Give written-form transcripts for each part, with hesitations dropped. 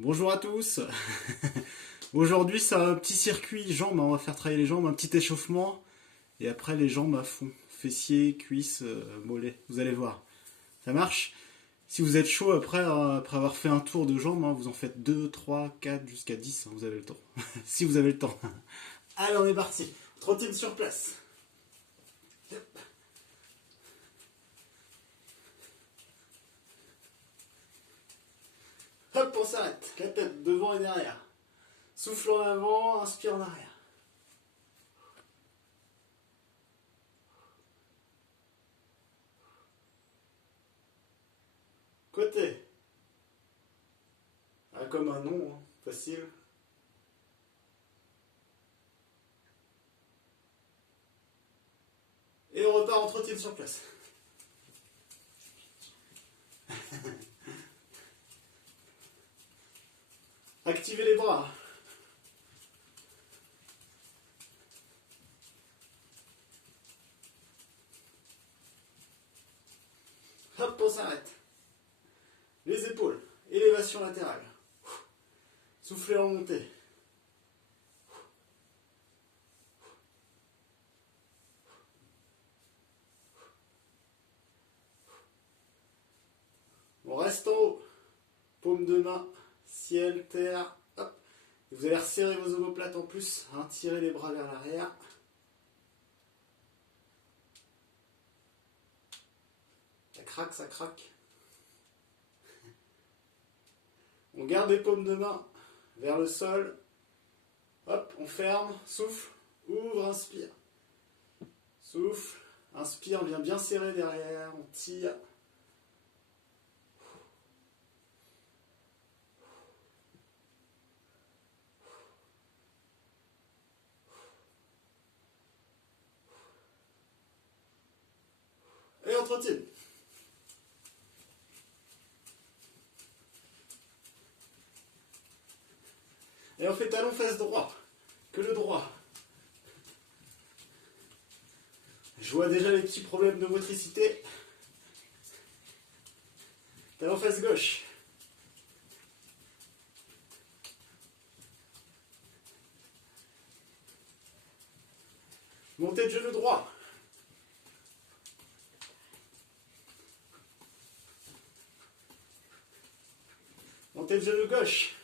Bonjour à tous. Aujourd'hui, c'est un petit circuit jambes, on va faire travailler les jambes, un petit échauffement. Et après, les jambes à fond. Fessiers, cuisses, mollets. Vous allez voir. Ça marche? Si vous êtes chaud après, après avoir fait un tour de jambes, vous en faites 2, 3, 4, jusqu'à 10. Vous avez le temps. Si vous avez le temps. Allez, on est parti. Trottine sur place. Hop, on s'arrête. La tête devant et derrière. Souffle en avant, inspire en arrière. Côté. Ah, comme un nom, hein. Facile. Et on repart en trottine sur place. Activez les bras. Hop, on s'arrête. Les épaules. Élévation latérale. Soufflez en montée. On reste en haut. Paume de main, ciel, terre. Hop. Vous allez resserrer vos omoplates en plus. Tirez les bras vers l'arrière. Ça craque, ça craque. On garde les paumes de main vers le sol. Hop, on ferme, souffle, ouvre, inspire. Souffle, inspire, on vient bien serrer derrière, on tire. Et on trottine. Et on fait talon face droit. Que le droit. Je vois déjà les petits problèmes de motricité. Talon face gauche. Montée de genou droit. Montée de genou gauche.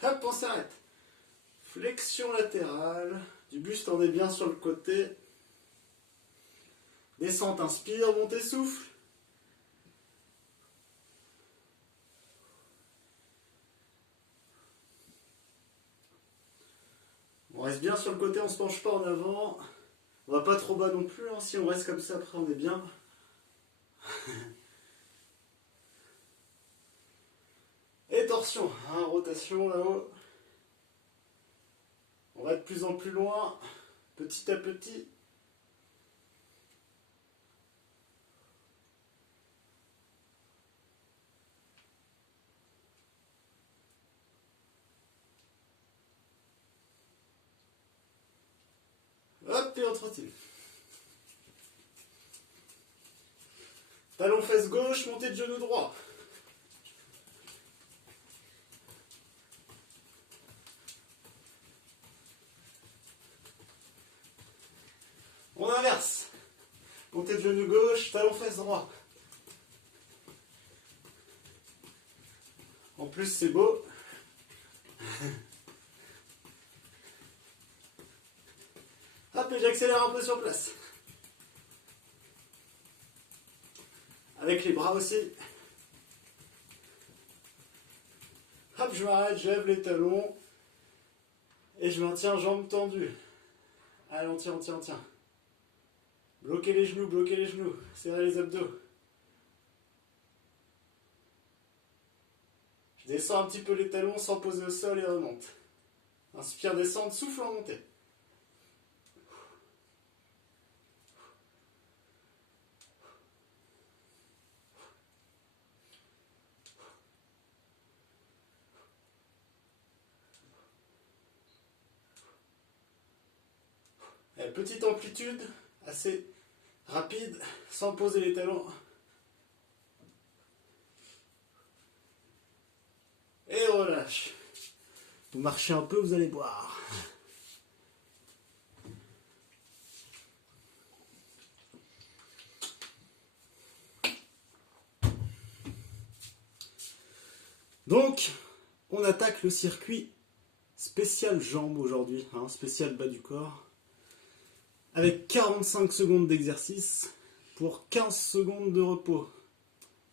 Hop, on s'arrête. Flexion latérale. Du buste, on est bien sur le côté. Descente, inspire, montée, souffle. On reste bien sur le côté, on ne se penche pas en avant. On va pas trop bas non plus, hein. Si on reste comme ça, après on est bien. Et torsion, rotation là-haut. On va de plus en plus loin, petit à petit. Hop, et on trottine. Talon fesse gauche, montée de genou droit. On inverse. Montée de genou gauche, talon fesse droit. En plus, c'est beau. Hop, et j'accélère un peu sur place. Avec les bras aussi. Hop, je m'arrête, je lève les talons. Et je maintiens jambes tendues. Allez, on tient, on tient, on tient. Bloquez les genoux, serrez les abdos. Je descends un petit peu les talons sans poser au sol et remonte. Inspire, descendre, souffle en montée. Petite amplitude, assez rapide, sans poser les talons. et relâche. Vous marchez un peu, vous allez boire. Donc, on attaque le circuit spécial jambes aujourd'hui, hein, spécial bas du corps, avec 45 secondes d'exercice pour 15 secondes de repos.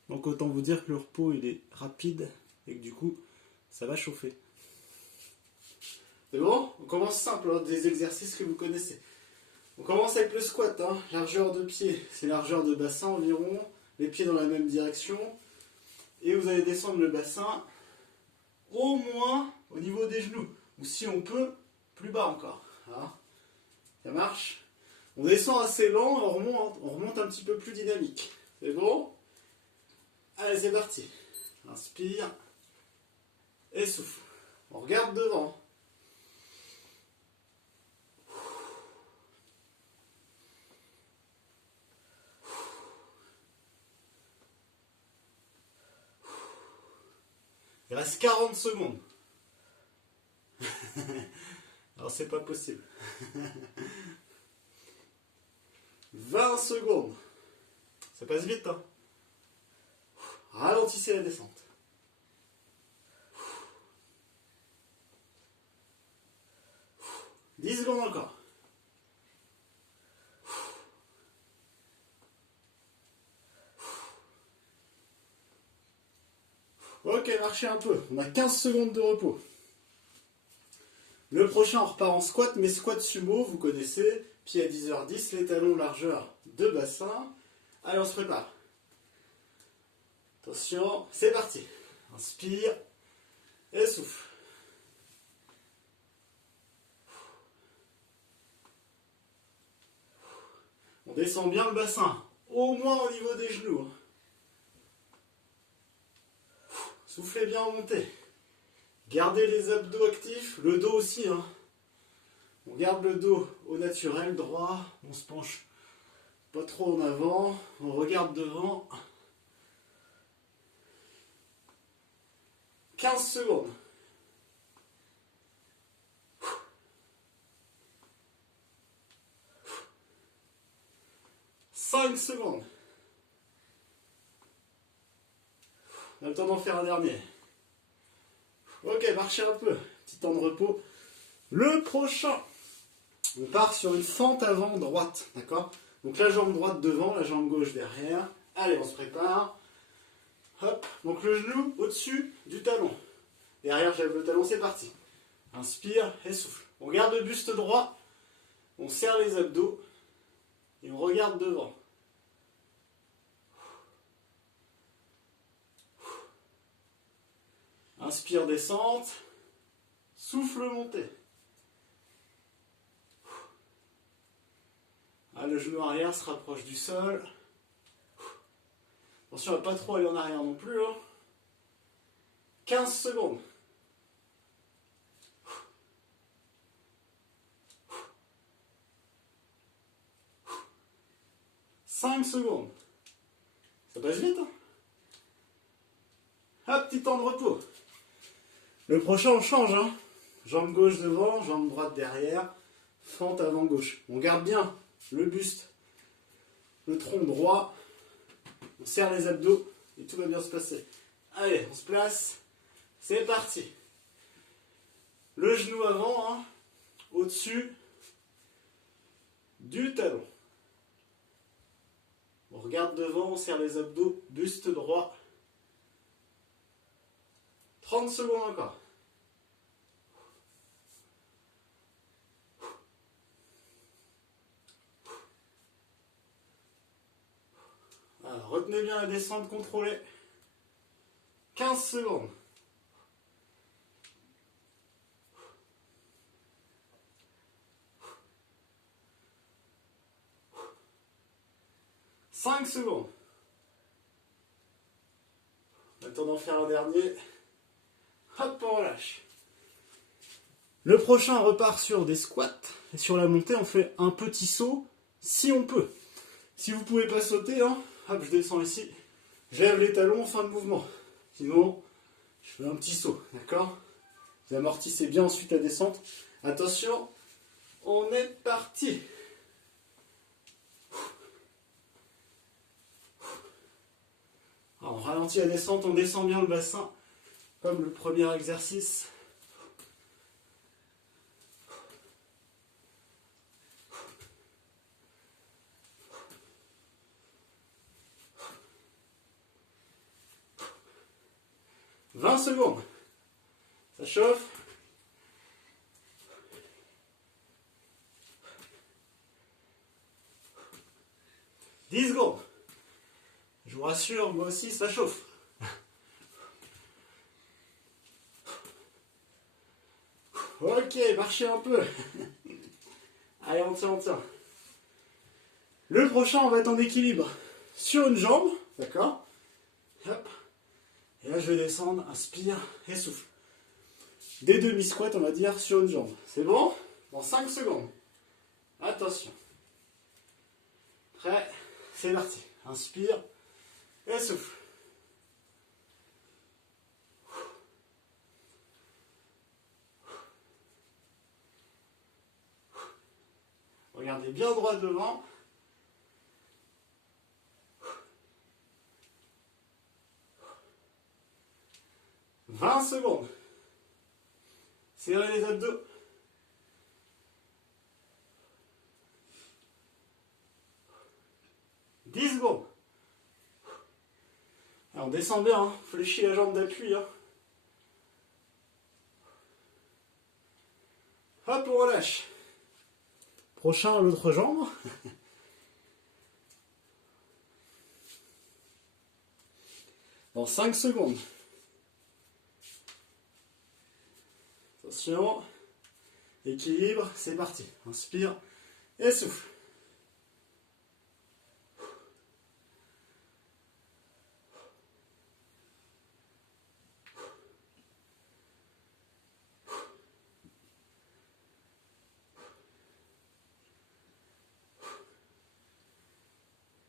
Donc autant vous dire que le repos il est rapide et que du coup ça va chauffer. C'est bon? On commence simple, hein, des exercices que vous connaissez. On commence avec le squat, hein, largeur de pied, c'est largeur de bassin environ, les pieds dans la même direction. Et vous allez descendre le bassin au moins au niveau des genoux. Ou si on peut, plus bas encore. Hein. Ça marche? On descend assez lent, on remonte un petit peu plus dynamique. C'est bon? Allez, c'est parti. Inspire. Et souffle. On regarde devant. Il reste 40 secondes. Alors c'est pas possible. 20 secondes. Ça passe vite, hein. Ralentissez la descente. « 10 secondes encore. Ok, marchez un peu. On a 15 secondes de repos. Le prochain, on repart en squat, mais squat sumo, vous connaissez. Pied à 10h10, les talons largeur de bassin. Allez, on se prépare. Attention, c'est parti. Inspire et souffle. On descend bien le bassin, au moins au niveau des genoux. Soufflez bien en montée. Gardez les abdos actifs, le dos aussi. Hein. On garde le dos au naturel, droit. On se penche pas trop en avant. On regarde devant. 15 secondes. « 5 secondes. On a le temps d'en faire un dernier. Ok, marchez un peu. Petit temps de repos. Le prochain. On part sur une fente avant droite. D'accord? Donc la jambe droite devant, la jambe gauche derrière. Allez, on se prépare. Hop. Donc le genou au-dessus du talon. Derrière, j'lève le talon, c'est parti. Inspire et souffle. On garde le buste droit. On serre les abdos. Et on regarde devant. Inspire, descente. Souffle, montée. Ah, le genou arrière se rapproche du sol. Attention à ne pas trop aller en arrière non plus. Hein. 15 secondes. 5 secondes. Ça passe vite. Hein. Hop, petit temps de repos. Le prochain, on change. Hein. Jambe gauche devant, jambe droite derrière. Fente avant gauche. On garde bien le buste, le tronc droit. On serre les abdos et tout va bien se passer. Allez, on se place. C'est parti. Le genou avant, hein, au-dessus du talon. On regarde devant, on serre les abdos, buste droit. 30 secondes encore. Alors, retenez bien la descente contrôlée. 15 secondes. « 5 secondes. On a le temps d'en faire un dernier. Hop, on relâche. Le prochain repart sur des squats. Et sur la montée, on fait un petit saut si on peut. Si vous ne pouvez pas sauter, hein, hop, je descends ici. Je lève les talons en fin de mouvement. Sinon, Je fais un petit saut, d'accord? Vous amortissez bien ensuite la descente. Attention, on est parti. Alors, on ralentit la descente, on descend bien le bassin, comme le premier exercice. « 20 secondes. Ça chauffe. « 10 secondes. Je vous rassure, moi aussi, ça chauffe. Ok, marchez un peu. Allez, on tient, on tient. Le prochain, on va être en équilibre sur une jambe, d'accord? Hop. Et là, je vais descendre, inspire et souffle. Des demi-squats, on va dire, sur une jambe. C'est bon? Dans 5 secondes. Attention. Prêt? C'est parti. Inspire et souffle. Regardez bien droit devant. « 20 secondes. Serrez les abdos. « 10 secondes. Alors, on descend bien, hein. Fléchis la jambe d'appui. Hein. Hop, on relâche. Prochain, l'autre jambe. Dans 5 secondes. Attention. Équilibre, c'est parti. Inspire et souffle.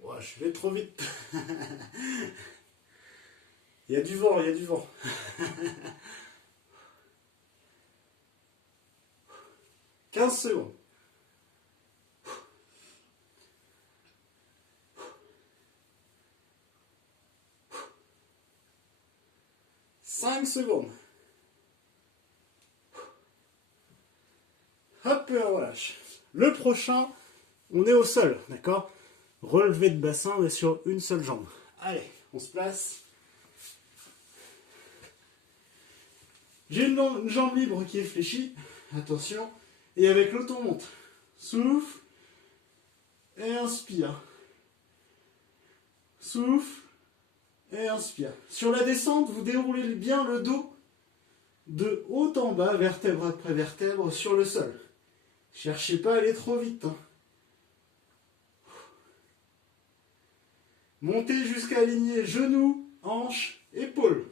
Ouais, je vais trop vite. Il y a du vent, il y a du vent. 15 secondes. « 5 secondes. Hop, et on relâche. Le prochain, on est au sol, d'accord? Relevé de bassin, on est sur une seule jambe. Allez, on se place. J'ai une jambe libre qui est fléchie. Attention. Et avec l'autre, on monte. Souffle. Et inspire. Souffle. Et inspire. Sur la descente, vous déroulez bien le dos de haut en bas, vertèbre après vertèbre, sur le sol. Cherchez pas à aller trop vite. Hein. Montez jusqu'à aligner genoux, hanches, épaules.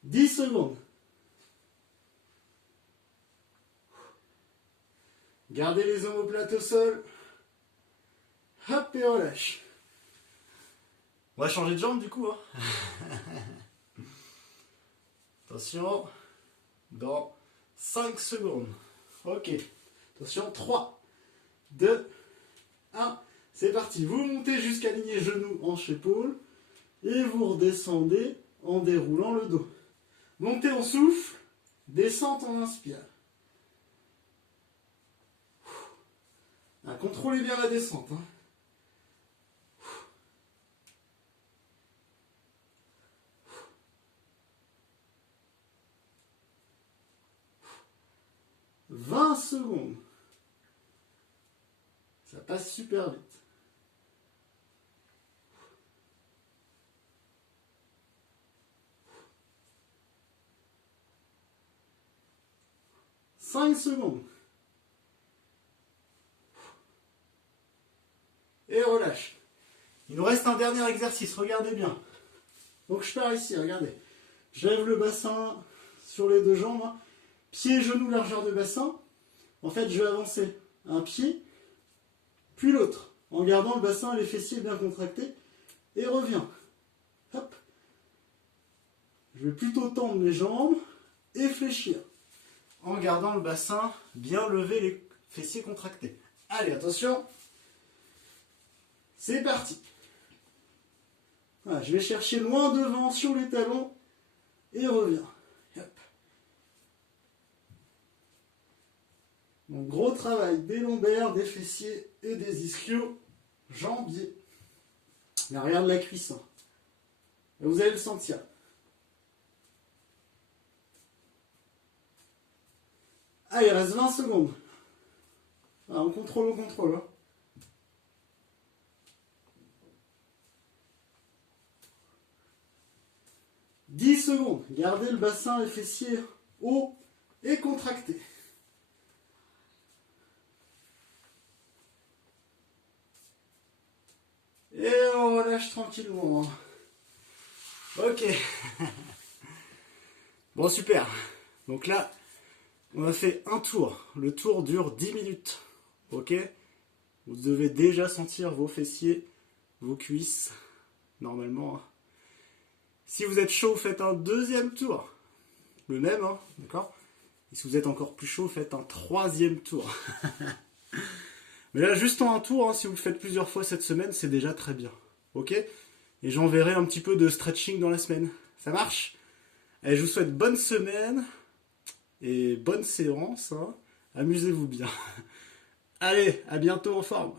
« 10 secondes. Gardez les omoplates au sol. Hop et relâche. On va changer de jambe du coup. Hein. Attention. Dans 5 secondes. Ok. Attention. 3, 2, 1. C'est parti. Vous montez jusqu'à aligner genoux, hanches, épaules. Et vous redescendez en déroulant le dos. Montez en souffle. Descente en inspire. Ah, contrôlez bien la descente. Hein. « 20 secondes. Ça passe super vite. « 5 secondes. Et relâche. Il nous reste un dernier exercice, regardez bien. Donc je pars ici, regardez. Je lève le bassin sur les deux jambes. Pieds, genoux, largeur de bassin. En fait, je vais avancer un pied, puis l'autre, en gardant le bassin et les fessiers bien contractés, et reviens. Hop. Je vais plutôt tendre les jambes et fléchir, en gardant le bassin bien levé, les fessiers contractés. Allez, attention. C'est parti. Voilà, je vais chercher loin devant sur les talons et reviens. Hop. Donc gros travail des lombaires, des fessiers et des ischios jambiers. L'arrière de la cuisse. Hein. Et vous allez le sentir. Allez, il reste 20 secondes. Ah, on contrôle. Hein. 10 secondes. Gardez le bassin et fessiers haut et contracté. Et on relâche tranquillement. Ok. Bon, super. Donc là, on a fait un tour. Le tour dure 10 minutes. Ok. Vous devez déjà sentir vos fessiers, vos cuisses, normalement. Si vous êtes chaud, faites un deuxième tour. Le même, hein, d'accord. Et si vous êtes encore plus chaud, faites un troisième tour. Mais là, juste en un tour, hein, si vous le faites plusieurs fois cette semaine, c'est déjà très bien. Ok. Et j'enverrai un petit peu de stretching dans la semaine. Ça marche? Allez, je vous souhaite bonne semaine et bonne séance. Hein. Amusez-vous bien. Allez, à bientôt en forme.